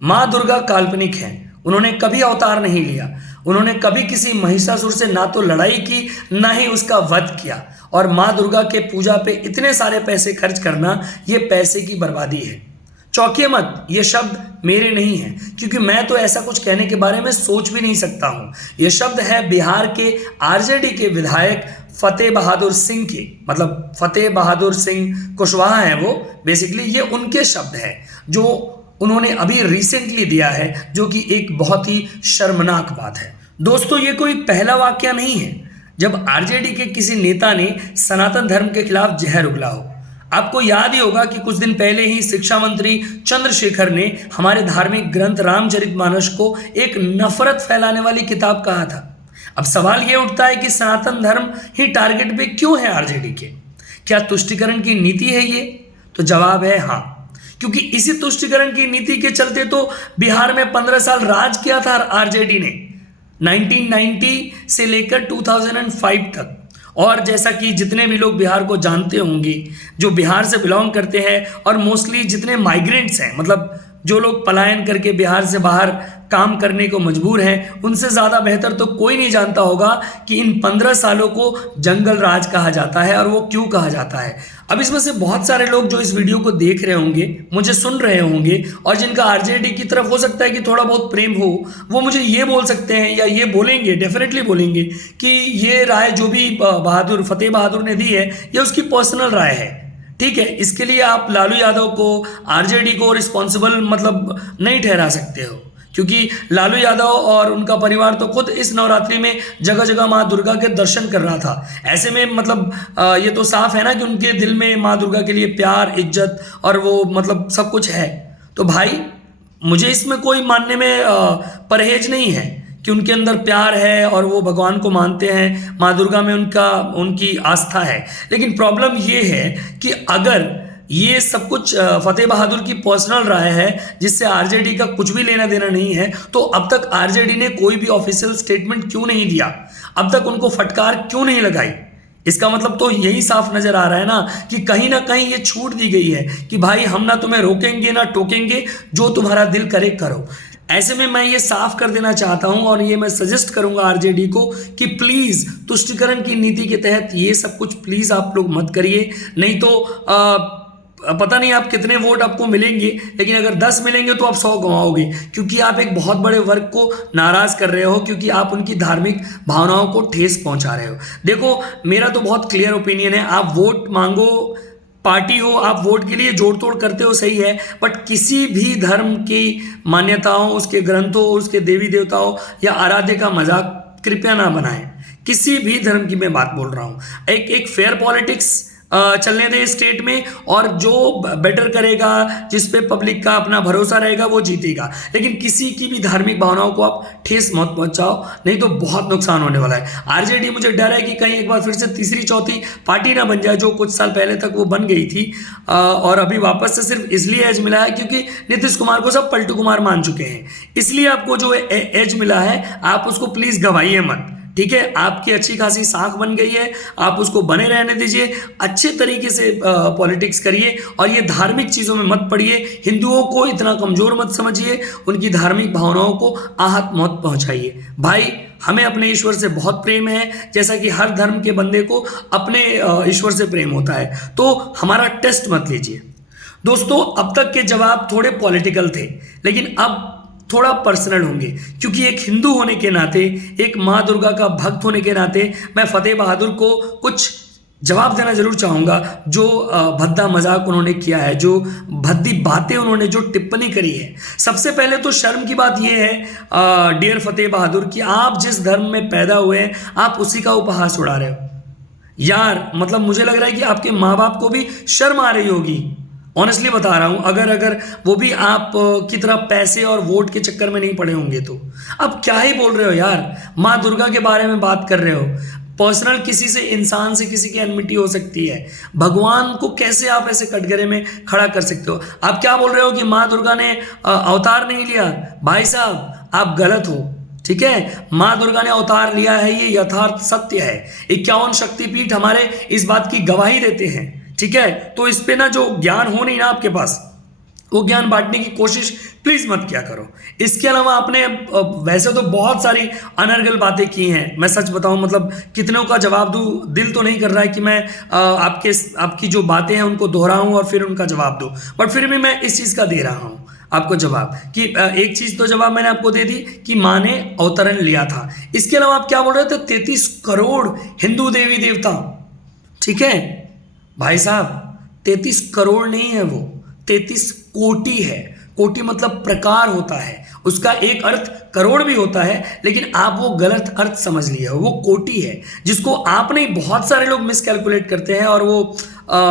माँ दुर्गा काल्पनिक हैं। उन्होंने कभी अवतार नहीं लिया। उन्होंने कभी किसी महिषासुर से ना तो लड़ाई की, ना ही उसका वध किया। और माँ दुर्गा के पूजा पे इतने सारे पैसे खर्च करना, ये पैसे की बर्बादी है। चौंकिए मत, ये शब्द मेरे नहीं हैं, क्योंकि मैं तो ऐसा कुछ कहने के बारे में सोच भी नहीं सकता हूँ। ये शब्द है बिहार के आरजेडी के विधायक फतेह बहादुर सिंह के, मतलब फतेह बहादुर सिंह कुशवाहा हैं वो। बेसिकली ये उनके शब्द हैं जो उन्होंने अभी रिसेंटली दिया है, जो कि एक बहुत ही शर्मनाक बात है। दोस्तों, ये कोई पहला वाकया नहीं है जब आरजेडी के किसी नेता ने सनातन धर्म के खिलाफ जहर उगला हो। आपको याद ही होगा कि कुछ दिन पहले ही शिक्षा मंत्री चंद्रशेखर ने हमारे धार्मिक ग्रंथ रामचरितमानस को एक नफरत फैलाने वाली किताब कहा था। अब सवाल यह उठता है कि सनातन धर्म ही टारगेट पे क्यों है आरजेडी के? क्या तुष्टिकरण की नीति है ये? तो जवाब है हाँ, क्योंकि इसी तुष्टिकरण की नीति के चलते तो बिहार में 15 साल राज किया था आरजेडी ने, 1990 से लेकर 2005 तक। और जैसा कि जितने भी लोग बिहार को जानते होंगे, जो बिहार से बिलोंग करते हैं, और मोस्टली जितने माइग्रेंट्स हैं, मतलब जो लोग पलायन करके बिहार से बाहर काम करने को मजबूर हैं, उनसे ज़्यादा बेहतर तो कोई नहीं जानता होगा कि इन 15 सालों को जंगल राज कहा जाता है, और वो क्यों कहा जाता है। अब इसमें से बहुत सारे लोग जो इस वीडियो को देख रहे होंगे, मुझे सुन रहे होंगे, और जिनका आरजेडी की तरफ हो सकता है कि थोड़ा बहुत प्रेम हो, वो मुझे ये बोल सकते हैं या ये बोलेंगे, डेफिनेटली बोलेंगे कि ये राय जो भी फतेह बहादुर ने दी है, ये उसकी पर्सनल राय है। ठीक है, इसके लिए आप लालू यादव को, आरजेडी को रिस्पॉन्सिबल मतलब नहीं ठहरा सकते हो, क्योंकि लालू यादव और उनका परिवार तो खुद इस नवरात्रि में जगह जगह माँ दुर्गा के दर्शन कर रहा था। ऐसे में मतलब ये तो साफ है ना कि उनके दिल में माँ दुर्गा के लिए प्यार, इज्जत और वो मतलब सब कुछ है। तो भाई, मुझे इसमें कोई मानने में परहेज नहीं है कि उनके अंदर प्यार है और वो भगवान को मानते हैं, माँ दुर्गा में उनकी आस्था है। लेकिन प्रॉब्लम ये है कि अगर ये सब कुछ फतेह बहादुर की पर्सनल राय है, जिससे आरजेडी का कुछ भी लेना देना नहीं है, तो अब तक आरजेडी ने कोई भी ऑफिशियल स्टेटमेंट क्यों नहीं दिया? अब तक उनको फटकार क्यों नहीं लगाई? इसका मतलब तो यही साफ नजर आ रहा है ना कि कहीं ना कहीं ये छूट दी गई है कि भाई हम ना तुम्हें रोकेंगे ना टोकेंगे, जो तुम्हारा दिल करे करो। ऐसे में मैं ये साफ कर देना चाहता हूं, और ये मैं सजेस्ट करूंगा आरजेडी को कि प्लीज तुष्टिकरण की नीति के तहत ये सब कुछ प्लीज आप लोग मत करिए। नहीं तो पता नहीं आप कितने वोट आपको मिलेंगे, लेकिन अगर 10 मिलेंगे तो आप 100 गंवाओगे, क्योंकि आप एक बहुत बड़े वर्ग को नाराज कर रहे हो, क्योंकि आप उनकी धार्मिक भावनाओं को ठेस पहुंचा रहे हो। देखो, मेरा तो बहुत क्लियर ओपिनियन है, आप वोट मांगो, पार्टी हो, आप वोट के लिए जोड़ तोड़ करते हो, सही है, बट किसी भी धर्म की मान्यताओं, उसके ग्रंथों, उसके देवी देवताओं या आराध्य का मजाक कृपया ना बनाएं। किसी भी धर्म की मैं बात बोल रहा हूं। एक फेयर पॉलिटिक्स चलने दें स्टेट में, और जो बेटर करेगा, जिस पे पब्लिक का अपना भरोसा रहेगा, वो जीतेगा। लेकिन किसी की भी धार्मिक भावनाओं को आप ठेस मत पहुंचाओ, नहीं तो बहुत नुकसान होने वाला है। आरजेडी, मुझे डर है कि कहीं एक बार फिर से तीसरी चौथी पार्टी ना बन जाए, जो कुछ साल पहले तक वो बन गई थी, और अभी वापस से सिर्फ इसलिए एज मिला है क्योंकि नीतीश कुमार को सब पलटू कुमार मान चुके हैं। इसलिए आपको जो एज मिला है, आप उसको प्लीज गवाइए मत। ठीक है, आपकी अच्छी खासी साख बन गई है, आप उसको बने रहने दीजिए, अच्छे तरीके से पॉलिटिक्स करिए, और ये धार्मिक चीज़ों में मत पड़िए। हिंदुओं को इतना कमज़ोर मत समझिए, उनकी धार्मिक भावनाओं को आहत मत पहुंचाइए। भाई, हमें अपने ईश्वर से बहुत प्रेम है, जैसा कि हर धर्म के बंदे को अपने ईश्वर से प्रेम होता है, तो हमारा टेस्ट मत लीजिए। दोस्तों, अब तक के जवाब थोड़े पॉलिटिकल थे, लेकिन अब थोड़ा पर्सनल होंगे, क्योंकि एक हिंदू होने के नाते, एक माँ दुर्गा का भक्त होने के नाते, मैं फतेह बहादुर को कुछ जवाब देना जरूर चाहूँगा। जो भद्दा मजाक उन्होंने किया है, जो भद्दी बातें उन्होंने जो टिप्पणी करी है, सबसे पहले तो शर्म की बात यह है डियर फतेह बहादुर, कि आप जिस धर्म में पैदा हुए हैं, आप उसी का उपहास उड़ा रहे हो। यार, मतलब मुझे लग रहा है कि आपके माँ बाप को भी शर्म आ रही होगी। ऑनेस्टली बता रहा हूं, अगर वो भी आप की तरह पैसे और वोट के चक्कर में नहीं पड़े होंगे तो। अब क्या ही बोल रहे हो यार, माँ दुर्गा के बारे में बात कर रहे हो। पर्सनल किसी से, इंसान से किसी की एनमिटी हो सकती है, भगवान को कैसे आप ऐसे कटघरे में खड़ा कर सकते हो? आप क्या बोल रहे हो कि माँ दुर्गा ने अवतार नहीं लिया? भाई साहब, आप गलत हो। ठीक है, माँ दुर्गा ने अवतार लिया है, ये यथार्थ सत्य है। 51 शक्तिपीठ हमारे इस बात की गवाही देते हैं। ठीक है, तो इस पे ना जो ज्ञान हो नहीं ना आपके पास, वो ज्ञान बांटने की कोशिश प्लीज मत किया करो। इसके अलावा आपने वैसे तो बहुत सारी अनर्गल बातें की हैं, मैं सच बताऊं मतलब कितनों का जवाब दूं, दिल तो नहीं कर रहा है कि मैं आपकी जो बातें हैं उनको दोहराऊं और फिर उनका जवाब दूं, बट फिर भी मैं इस चीज़ का दे रहा हूं आपको जवाब कि एक चीज़ तो जवाब मैंने आपको दे दी कि माँ ने अवतरण लिया था। इसके अलावा आप क्या बोल रहे थे, 33 करोड़ हिंदू देवी देवता। ठीक है भाई साहब, 33 करोड़ नहीं है वो, 33 कोटि है। कोटि मतलब प्रकार होता है, उसका एक अर्थ करोड़ भी होता है, लेकिन आप वो गलत अर्थ समझ लिए हो। वो कोटि है जिसको आप नहीं, बहुत सारे लोग मिस कैलकुलेट करते हैं और वो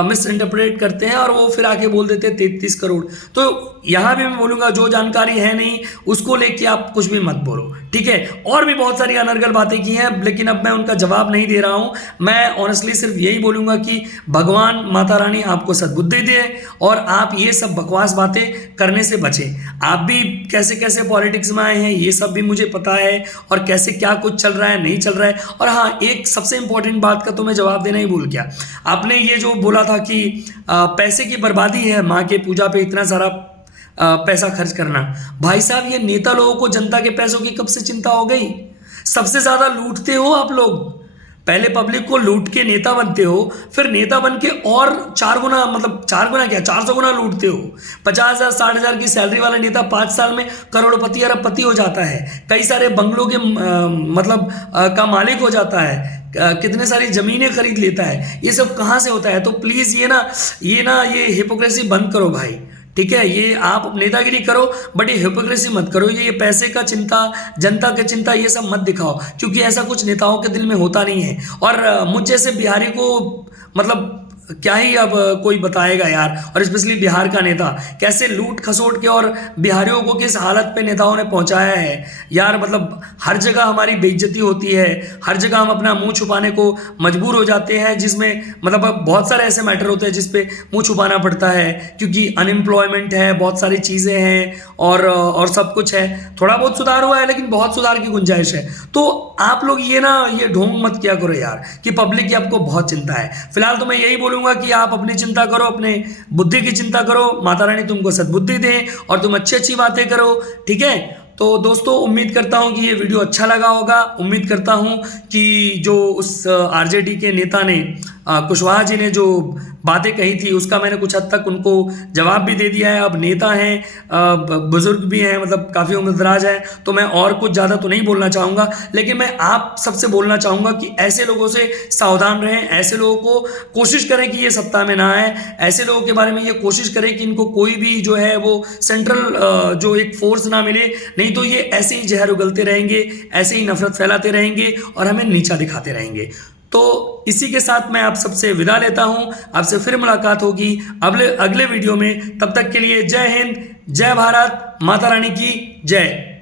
मिस इंटरप्रेट करते हैं और वो फिर आके बोल देते हैं 33 करोड़। तो यहां भी मैं बोलूंगा जो जानकारी है नहीं उसको लेके आप कुछ भी मत बोलो, ठीक है। और भी बहुत सारी अनर्गल बातें की हैं, लेकिन अब मैं उनका जवाब नहीं दे रहा हूं। मैं ऑनेस्टली सिर्फ यही बोलूंगा कि भगवान माता रानी आपको सद्बुद्धि दे और आप ये सब बकवास बातें करने से बचें। आप भी कैसे कैसे पॉलिटिक्स में आए हैं ये सब भी मुझे पता है, और कैसे क्या कुछ चल रहा है नहीं चल रहा है। और हाँ, एक सबसे इंपॉर्टेंट बात का तो मैं जवाब देना ही भूल गया। आपने ये जो बोला था कि पैसे की बर्बादी है माँ के पूजा पे इतना सारा पैसा खर्च करना। भाई साहब, ये नेता लोगों को जनता के पैसों की कब से चिंता हो गई? सबसे ज्यादा लूटते हो आप लोग। पहले पब्लिक को लूट के नेता बनते हो, फिर नेता बन के और 4 गुना, मतलब 4 गुना क्या 400 गुना लूटते हो। 50,000 60,000 की सैलरी वाला नेता 5 साल में करोड़पति अरबपति हो जाता है, कई सारे बंगलों के मतलब का मालिक हो जाता है, कितने सारी जमीनें खरीद लेता है। ये सब कहाँ से होता है? तो प्लीज ये हिपोक्रेसी बंद करो भाई, ठीक है। ये आप नेतागिरी करो बट ये हिपोक्रेसी मत करो। ये पैसे का चिंता, जनता का चिंता, ये सब मत दिखाओ, क्योंकि ऐसा कुछ नेताओं के दिल में होता नहीं है। और मुझ जैसे बिहारी को मतलब क्या ही अब कोई बताएगा यार, और स्पेशली बिहार का नेता कैसे लूट खसोट के और बिहारियों को किस हालत पे नेताओं ने पहुंचाया है यार। मतलब हर जगह हमारी बेइज्जती होती है, हर जगह हम अपना मुंह छुपाने को मजबूर हो जाते हैं, जिसमें मतलब बहुत सारे ऐसे मैटर होते हैं जिसपे मुंह छुपाना पड़ता है, क्योंकि अनएम्प्लॉयमेंट है, बहुत सारी चीज़ें हैं और सब कुछ है। थोड़ा बहुत सुधार हुआ है लेकिन बहुत सुधार की गुंजाइश है। तो आप लोग ये ढोंग मत किया करो यार कि पब्लिक की आपको बहुत चिंता है। फिलहाल तो मैं यही बोलूंगा कि आप अपनी चिंता करो, अपने बुद्धि की चिंता करो, माता रानी तुमको सद्बुद्धि दे और तुम अच्छी अच्छी बातें करो, ठीक है। तो दोस्तों, उम्मीद करता हूं कि ये वीडियो अच्छा लगा होगा। उम्मीद करता हूं कि जो उस आरजेडी के नेता ने कुशवाहा जी ने जो बातें कही थी उसका मैंने कुछ हद तक उनको जवाब भी दे दिया है। अब नेता हैं, बुजुर्ग भी हैं, मतलब काफ़ी उम्रदराज हैं, तो मैं और कुछ ज़्यादा तो नहीं बोलना चाहूँगा, लेकिन मैं आप सबसे बोलना चाहूँगा कि ऐसे लोगों से सावधान रहें। ऐसे लोगों को कोशिश करें कि ये सत्ता में ना आए। ऐसे लोगों के बारे में ये कोशिश करें कि इनको कोई भी जो है वो सेंट्रल जो एक फोर्स ना मिले, नहीं तो ये ऐसे ही जहर उगलते रहेंगे, ऐसे ही नफरत फैलाते रहेंगे और हमें नीचा दिखाते रहेंगे। तो इसी के साथ मैं आप सबसे विदा लेता हूं। आपसे फिर मुलाकात होगी अगले वीडियो में। तब तक के लिए जय हिंद, जय भारत, माता रानी की जय।